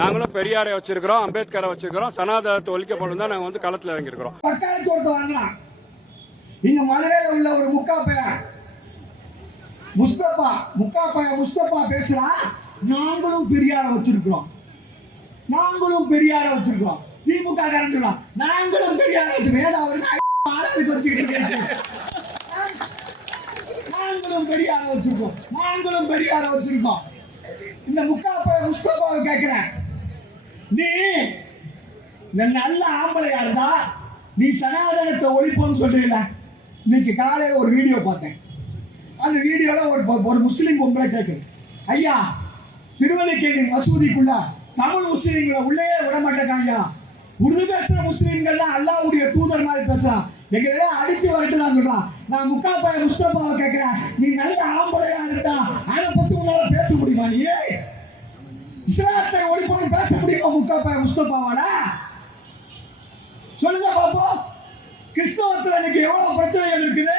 நாங்களும் பெரியாரை வச்சிருக்கிறோம், அம்பேத்கரை வச்சிருக்கிறோம். சனாதனத்தை ஒழிக்கப்படும் தான் நாங்க களத்துல இறங்கியிருக்கிறோம். இந்த மதுரையில் உள்ள ஒரு முஸ்தபா பேசுறா, நாங்களும் பெரியாரை வச்சிருக்கிறோம். திமுக காரன் சொல்லலாம், நாங்களும் பெரியாரை வச்சிருக்கோம். நாங்களும் பெரியாரை வச்சிருக்கோம். இந்த முஸ்தபாவை கேட்கிறேன், நீ நல்ல ஆம்பளையா இருந்தா நீ சனாதனத்தை ஒழிப்போன்னு சொல்றீங்களா? இன்னைக்கு காலையில் ஒரு வீடியோ பார்த்தேன். அந்த வீடியோல ஒரு முஸ்லீம் பொம்பளை கேட்குது, ஐயா திருவல்லிக்கேணி மசூதிக்குள்ள தமிழ் முஸ்லீம்களை உள்ளே விட மாட்டேங்க, உருது பேசுற முஸ்லீம்கள்லாம் அல்லாஹ்வுடைய தூதர் மாதிரி பேசுறான், எங்களெல்லாம் அடிச்சு வரட்டுதான் சொல்றான். நான் முஸ்தபாவை கேட்கிறேன், நீ நல்ல ஆம்பளையா இருந்தா அதை பத்தி உங்களால பேச முடியுமா? நீ இஸ்லாத்தை ஒழிப்போம் பேச முடியுமா முஸ்தபாவால? சொல்லுங்க பாப்போம். கிறிஸ்தவத்துல இன்னைக்கு எவ்வளவு பிரச்சனைகள் இருக்குது?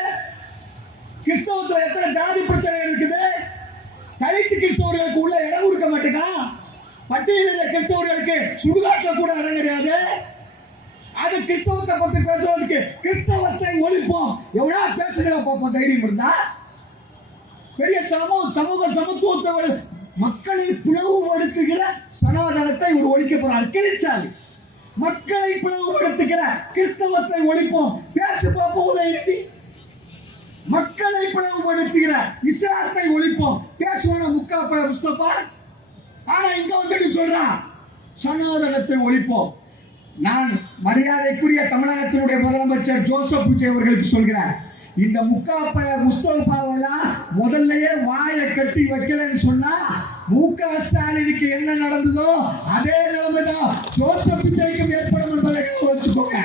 கிறிஸ்தவத்துல எத்தனை ஜாதி பிரச்சனைகள் இருக்குது? தலித்து கிறிஸ்தவர்களுக்கு உள்ள இடம் கொடுக்க மாட்டேங்கான். பட்டியலிட கிறிஸ்தவர்களுக்கு சுடுகாட்டுல கூட இடம் கிடையாது. அது கிறிஸ்தவத்தை பத்தி பேசுறதுக்கு கிறிஸ்தவத்தை ஒழிப்போம் எவ்வளவு பேசுகிற பாப்போம் தைரியம் இருந்தா. பெரிய சமூக சமத்துவத்தை மக்களை பிளவுபடுத்துகிற சனாதனத்தை ஒரு ஒழிக்க போறார் கிழிச்சாலி. மக்களை பிளவுபடுத்துகிற கிறிஸ்தவத்தை ஒழிப்போம் பேசு பார்ப்போம் உதயநிதி. மக்களை பிளவுபடுத்துகிற இஸ்லாத்தை ஒழிப்போம் பேசுவான முஸ்தபா. ஆனா இங்க வந்துட்டு சொல்றான் சனாதனத்தை ஒழிப்போம். நான் மரியாதைக்குரிய தமிழகத்தினுடைய முதலமைச்சர் ஜோசப் விஜய் அவர்களுக்கு சொல்கிறேன், இந்த முஸ்தபாவெல்லாம் முதல்லயே வாயை கட்டி வைக்கலன்னு சொன்னா முக ஸ்டாலினுக்கு என்ன நடந்ததோ அதே நிலைமைதான் ஜோசப் விஜய்க்கும் ஏற்படும் என்பதை வச்சுக்கோங்க.